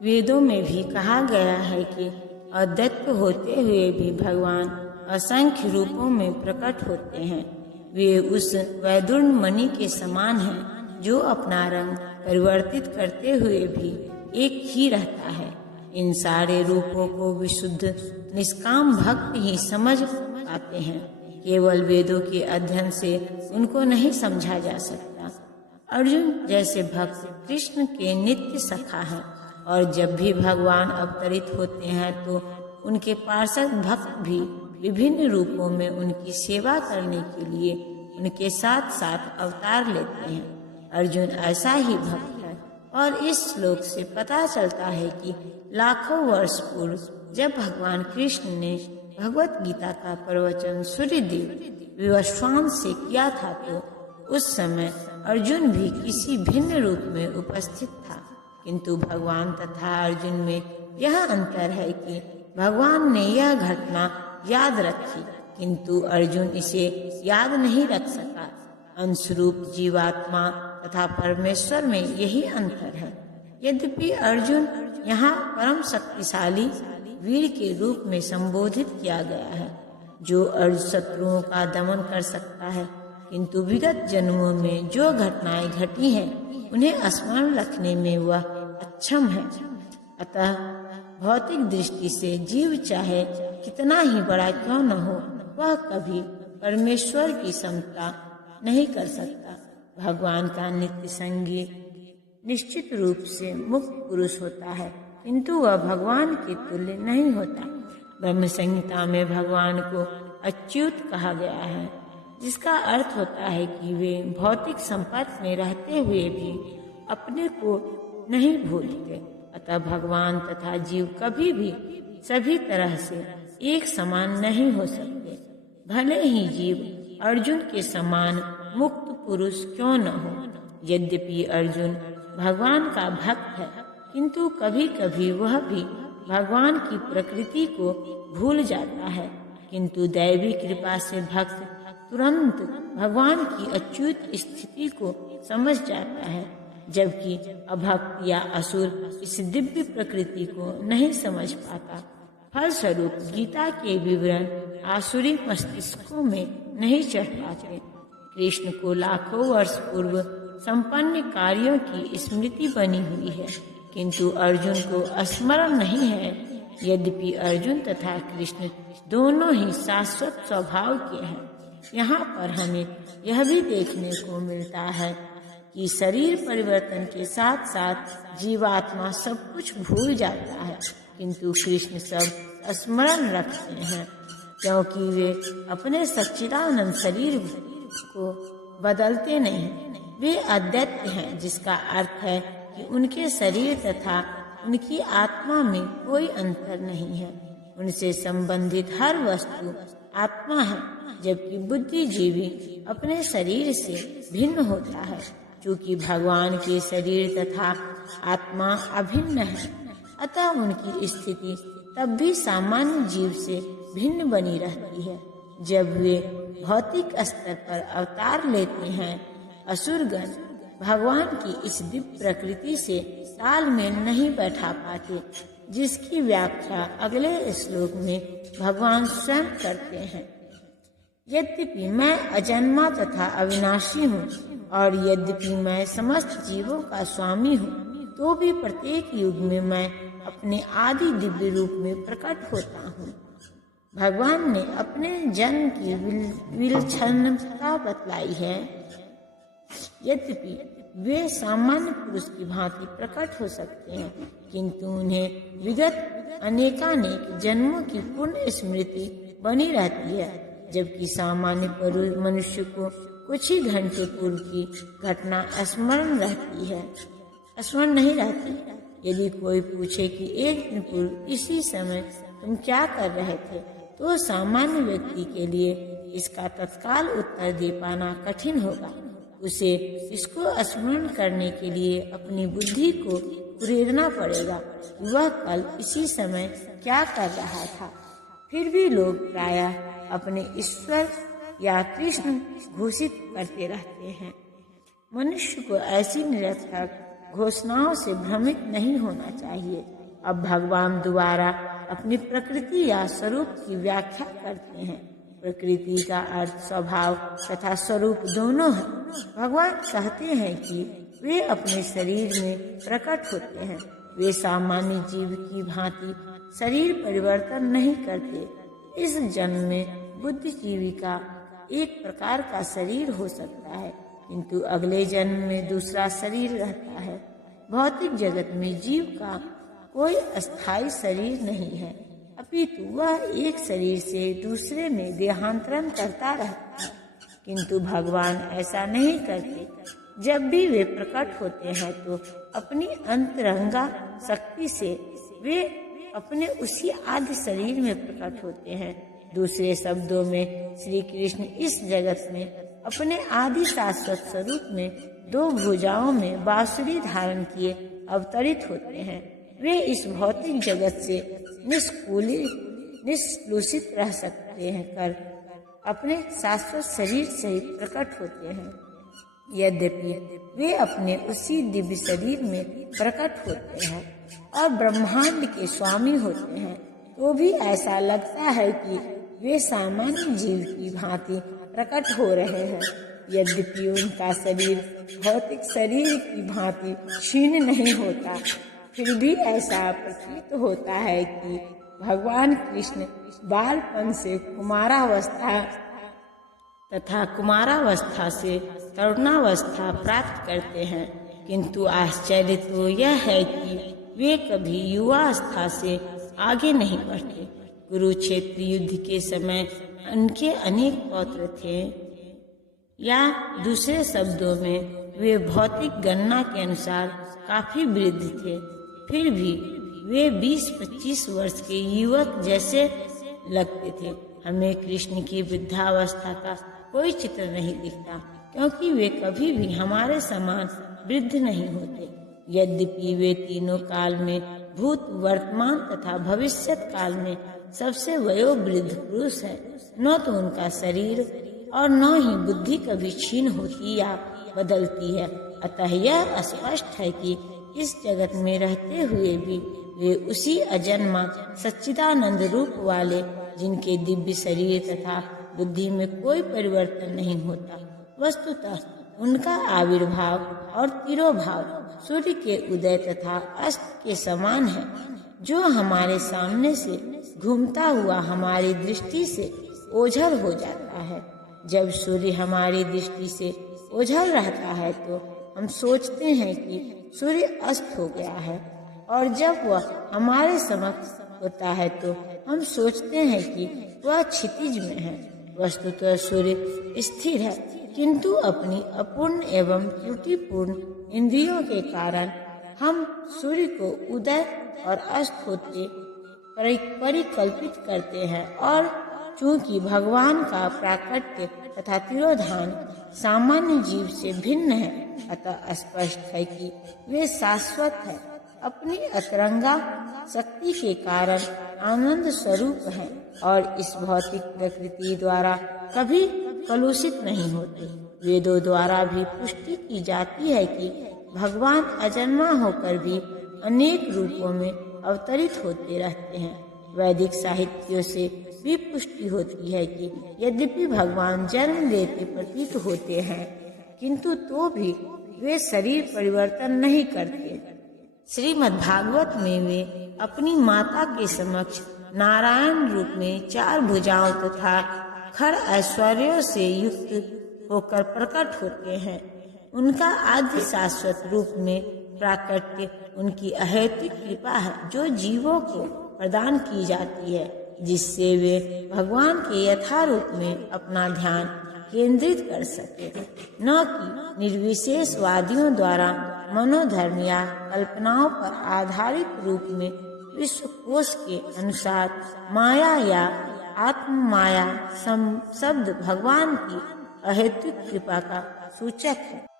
वेदों में भी कहा गया है कि अद्वैत होते हुए भी भगवान असंख्य रूपों में प्रकट होते हैं। वे उस वैदुर्य मणि के समान हैं जो अपना रंग परिवर्तित करते हुए भी एक ही रहता है। इन सारे रूपों को विशुद्ध निष्काम भक्त ही समझ पाते हैं। केवल वेदों के अध्ययन से उनको नहीं समझा जा सकता। अर्जुन जैसे भक्त कृष्ण के नित्य सखा हैं और जब भी भगवान अवतरित होते हैं तो उनके पार्षद भक्त भी विभिन्न रूपों में उनकी सेवा करने के लिए उनके साथ साथ अवतार लेते हैं। अर्जुन ऐसा ही भक्त है और इस श्लोक से पता चलता है कि लाखों वर्ष पूर्व जब भगवान कृष्ण ने भगवत गीता का प्रवचन सूर्यदेव विवस्वान से किया था तो उस समय अर्जुन भी किसी भिन्न रूप में उपस्थित था, किंतु भगवान तथा अर्जुन में यह अंतर है कि भगवान ने यह घटना याद रखी किंतु अर्जुन इसे याद नहीं रख सका। अंशरूप जीवात्मा तथा परमेश्वर में यही अंतर है। यद्यपि अर्जुन यहाँ परम शक्तिशाली वीर के रूप में संबोधित किया गया है जो शत्रुओं का दमन कर सकता है, किंतु विगत जन्मों में जो घटनाएं घटी हैं उन्हें स्मरण रखने में वह अक्षम है। अतः भौतिक दृष्टि से जीव चाहे कितना ही बड़ा क्यों न हो वह कभी परमेश्वर की समता नहीं कर सकता। भगवान का नित्य संगी निश्चित रूप से मुक्त पुरुष होता है किंतु वह भगवान के तुल्य नहीं होता। ब्रह्म संहिता में भगवान को अच्युत कहा गया है जिसका अर्थ होता है कि वे भौतिक संपर्क में रहते हुए भी अपने को नहीं भूलते। अतः भगवान तथा जीव कभी भी सभी तरह से एक समान नहीं हो सकते। भले ही जीव अर्जुन के समान मुक्त पुरुष क्यों न हो। यद्यपि अर्जुन भगवान का भक्त है किंतु कभी कभी वह भी भगवान की प्रकृति को भूल जाता है, किंतु दैवी कृपा से भक्त तुरंत भगवान की अच्युत स्थिति को समझ जाता है, जबकि अभक्त या असुर इस दिव्य प्रकृति को नहीं समझ पाता। फलस्वरूप गीता के विवरण आसुरी मस्तिष्कों में नहीं चढ़ पाते। कृष्ण को लाखों वर्ष पूर्व संपन्न कार्यों की स्मृति बनी हुई है किंतु अर्जुन को स्मरण नहीं है। यद्यपि अर्जुन तथा कृष्ण दोनों ही शाश्वत स्वभाव के हैं। यहाँ पर हमें यह भी देखने को मिलता है कि शरीर परिवर्तन के साथ साथ जीवात्मा सब कुछ भूल जाता है, किंतु कृष्ण सब स्मरण रखते हैं क्योंकि वे अपने सच्चिदानंद शरीर को बदलते नहीं। वे अद्वैत हैं, जिसका अर्थ है कि उनके शरीर तथा उनकी आत्मा में कोई अंतर नहीं है। उनसे संबंधित हर वस्तु आत्मा है, जबकि बुद्धिजीवी अपने शरीर से भिन्न होता है। चूँकि भगवान के शरीर तथा आत्मा अभिन्न है, अतः उनकी स्थिति तब भी सामान्य जीव से भिन्न बनी रहती है। जब वे भौतिक स्तर पर अवतार लेते हैं, असुरगण भगवान की इस दिव्य प्रकृति से तालमेल नहीं बैठा पाते, जिसकी व्याख्या अगले श्लोक में भगवान स्वयं करते हैं। यद्यपि मैं अजन्मा तथा अविनाशी हूँ और यद्यपि मैं समस्त जीवों का स्वामी हूँ, तो भी प्रत्येक युग में मैं अपने आदि दिव्य रूप में प्रकट होता हूँ। भगवान ने अपने जन्म की विलक्षणता बतलाई है। यद्यपि वे सामान्य पुरुष की भांति प्रकट हो सकते हैं, किंतु उन्हें विगत अनेकानेक जन्मों की पुण्य स्मृति बनी रहती है, जबकि सामान्य मनुष्य को कुछ ही घंटे पूर्व की घटना स्मरण नहीं रहती। यदि कोई पूछे कि एक दिन पूर्व इसी समय तुम क्या कर रहे थे, तो सामान्य व्यक्ति के लिए इसका तत्काल उत्तर दे पाना कठिन होगा। उसे इसको स्मरण करने के लिए अपनी बुद्धि को प्रेरना पड़ेगा कि वह कल इसी समय क्या कर रहा था। फिर भी लोग प्रायः अपने ईश्वर या कृष्ण घोषित करते रहते हैं। मनुष्य को ऐसी निरर्थक घोषणाओं से भ्रमित नहीं होना चाहिए। अब भगवान दोबारा अपनी प्रकृति या स्वरूप की व्याख्या करते हैं। प्रकृति का अर्थ स्वभाव तथा स्वरूप दोनों है। भगवान कहते हैं कि वे अपने शरीर में प्रकट होते हैं। वे सामान्य जीव की भांति शरीर परिवर्तन नहीं करते। इस जन्म में बुद्धिजीवी का एक प्रकार का शरीर हो सकता है, किंतु अगले जन्म में दूसरा शरीर रहता है। भौतिक जगत में जीव का कोई अस्थायी शरीर नहीं है, अपितु वह एक शरीर से दूसरे में देहांतरण करता रहता है। किंतु भगवान ऐसा नहीं करते। जब भी वे प्रकट होते हैं तो अपनी अंतरंगा शक्ति से वे अपने उसी आदि शरीर में प्रकट होते हैं। दूसरे शब्दों में श्री कृष्ण इस जगत में अपने आदि शाश्वत स्वरूप में दो भुजाओं में बांसुरी धारण किए अवतरित होते हैं। वे इस भौतिक जगत से निष्क्लुषित रह सकते हैं कर अपने शाश्वत शरीर से प्रकट होते हैं। यद्यपि वे अपने उसी दिव्य शरीर में प्रकट होते हैं और ब्रह्मांड के स्वामी होते हैं, तो भी ऐसा लगता है कि वे सामान्य जीव की भांति प्रकट हो रहे हैं। यद्यपि उनका शरीर भौतिक शरीर की भांति क्षीण नहीं होता, फिर भी ऐसा प्रतीत होता है कि भगवान कृष्ण बालपन से कुमारावस्था तथा कुमारावस्था से तरुणावस्था प्राप्त करते हैं। किंतु आश्चर्य तो यह है कि वे कभी युवावस्था से आगे नहीं बढ़ते। कुरुक्षेत्र युद्ध के समय उनके अनेक पौत्र थे, या दूसरे शब्दों में वे भौतिक गणना के अनुसार काफी वृद्ध थे। फिर भी वे 20-25 वर्ष के युवक जैसे लगते थे। हमें कृष्ण की वृद्धावस्था का कोई चित्र नहीं दिखता, क्योंकि वे कभी भी हमारे समान वृद्ध नहीं होते। यद्यपि वे तीनों काल में, भूत, वर्तमान तथा भविष्यत काल में सबसे वयोवृद्ध पुरुष है। न तो उनका शरीर और न ही बुद्धि कभी क्षीण होती या बदलती है। अतः यह स्पष्ट है कि इस जगत में रहते हुए भी वे उसी अजन्मा सच्चिदानंद रूप वाले, जिनके दिव्य शरीर तथा बुद्धि में कोई परिवर्तन नहीं होता। वस्तुतः उनका आविर्भाव और तिरोभाव सूर्य के उदय तथा अस्त के समान है, जो हमारे सामने से घूमता हुआ हमारी दृष्टि से ओझल हो जाता है। जब सूर्य हमारी दृष्टि से ओझल रहता है तो हम सोचते हैं कि सूर्य अस्त हो गया है, और जब वह हमारे समक्ष होता है तो हम सोचते हैं कि वह क्षितिज में है। वस्तुतः सूर्य स्थिर है, किंतु अपनी अपूर्ण एवं त्रुटिपूर्ण इंद्रियों के कारण हम सूर्य को उदय और अस्त होते परिकल्पित करते हैं। और चूंकि भगवान का प्राकट्य तथा तिरोधान सामान्य जीव से भिन्न है, अतः स्पष्ट है कि वे शाश्वत है, अपनी अतरंगा शक्ति के कारण आनंद स्वरूप है और इस भौतिक प्रकृति द्वारा कभी कलुषित नहीं होते। वेदों द्वारा भी पुष्टि की जाती है कि भगवान अजन्मा होकर भी अनेक रूपों में अवतरित होते रहते हैं। वैदिक साहित्यों से भी पुष्टि होती है कि यद्यपि भगवान जन्म लेते प्रतीत होते हैं, किंतु तो भी वे शरीर परिवर्तन नहीं करते। श्रीमद्भागवत में वे अपनी माता के समक्ष नारायण रूप में 4 भुजाओं तथा खर ऐश्वर्यों से युक्त होकर प्रकट होते हैं। उनका आदि शाश्वत रूप में प्राकट्य उनकी अहेतुक कृपा है, जो जीवों को प्रदान की जाती है, जिससे वे भगवान के यथारूप में अपना ध्यान केंद्रित कर सके, न कि निर्विशेषवादियों द्वारा मनोधर्म या कल्पनाओं पर आधारित रूप में विश्वकोश के अनुसार माया या आत्म माया शब्द भगवान की अहेतुक कृपा का सूचक है।